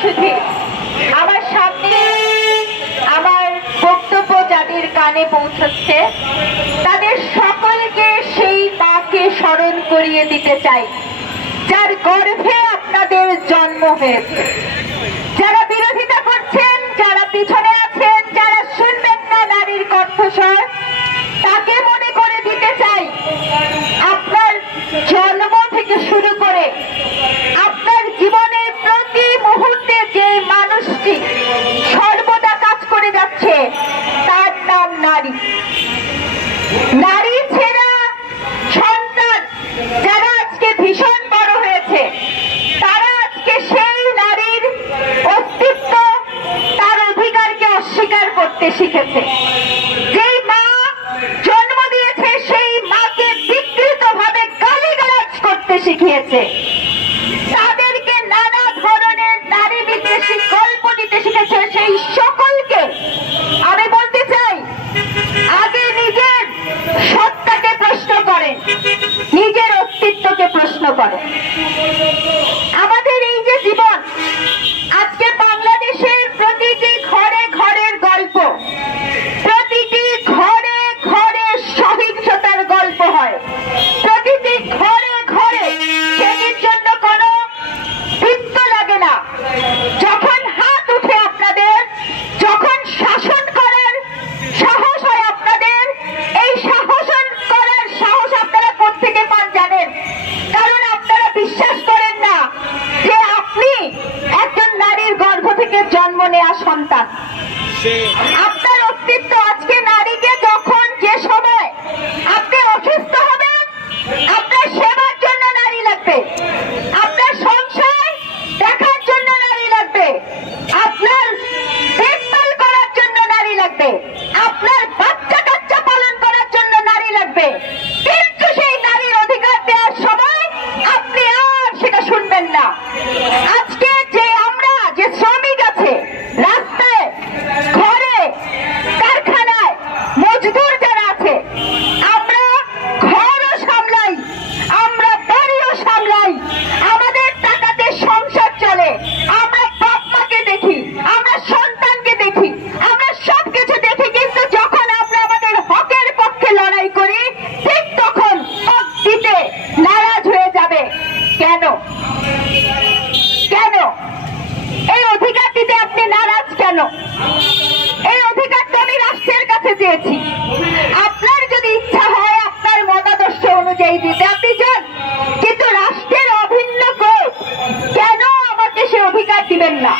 সুধী আমার সামনে আমার বক্তব্য যাদের কানে পৌঁছচ্ছে তাদের সকলকে সেই মাকে স্মরণ করিয়ে দিতে চাই যার গর্ভে আপনাদের জন্ম হয়েছে। যারা বিরোধিতা করছেন, যারা পিছনে আছেন, যারা শুনবেন না নারীর কণ্ঠস্বর, তাকে মনে করে দিতে চাই আপনার জন্ম থেকে শুরু করে আপনার জীবনের প্রতি মুহূর্তে যে মানুষটি সর্বদা কাজ করে যাচ্ছে তার নাম নারী। নারী ছেড়া সন্তান যারা আজকে ভীষণ বড় হয়েছে তারা আজকে সেই নারীর অস্তিত্ব, তার অধিকারকে অস্বীকার করতে শিখেছে। যেই মা জন্ম দিয়েছে সেই মাকে বিকৃতভাবে গালিগালাজ করতে শিখিয়েছে, তাদেরকে নানা ধরনের নারী বিদ্বেষী গল্প দিতে শিখেছে। সেই সকলকে আমি বলতে চাই আগে নিজের সত্তাকে প্রশ্ন করেন, নিজের অস্তিত্বকে প্রশ্ন করেন। আমাদের এই যে জীবন, আজকে বাংলাদেশের প্রতিটি ঘরে ঘরের গল্প, প্রতিটি ঘরে ঘরে সহিংসতার গল্প হয়, প্রতিটি ঘরে ঘরে সেটির জন্য কোনো বৃত্ত লাগে না। যখন হাত উঠে আপনাদের, যখন শাসন করার সাহস হয় আপনাদের, এই শাসন করার সাহস আপনারা কোত্থেকে পান জানেন? কারণ আপনারা বিশ্বাস করেন না যে আপনি একজন নারীর গর্ভ থেকে জন্ম নেওয়া সন্তান। আপনার অস্তিত্ব আজকে নারীকে যখন যে সময় আপনি অসুস্থ হবেন, আপনার সেবার জন্য নারী লাগবে, আপনার সংসার দেখার জন্য নারী লাগবে, আপনার দেখভাল করার জন্য নারী লাগবে, আপনার বাচ্চা কাচ্চা পালন করার জন্য নারী লাগবে। কিন্তু সেই নারীর অধিকার দেওয়ার সময় আপনি আর সেটা শুনবেন না। আজকে যে আমরা যে শ্রমিক আছে রাস্তায়, ঘরে, কারখানায়, মজদুর যারা আছে, আমরা ঘরও সামলাই, আমরা বাড়িও সামলাই, আমাদের টাকাতে সংসার চলে, আমরা বাপ মাকে দেখি, আমরা সন্তানকে দেখি, আমরা সবকিছু দেখি। কিন্তু যখন আমরা আমাদের হকের পক্ষে লড়াই করি ঠিক তখন হক দিতে নারাজ হয়ে যাবে। কেন? কেন এই অধিকার দিতে আপনি নারাজ কেন? এই অধিকার তো আমি রাষ্ট্রের কাছে চেয়েছি। আপনার যদি ইচ্ছা হয় আপনার মতাদর্শ অনুযায়ী দিতে আপনি যান, কিন্তু রাষ্ট্রের অভিন্ন কেন আমাকে সে অধিকার দিবেন না?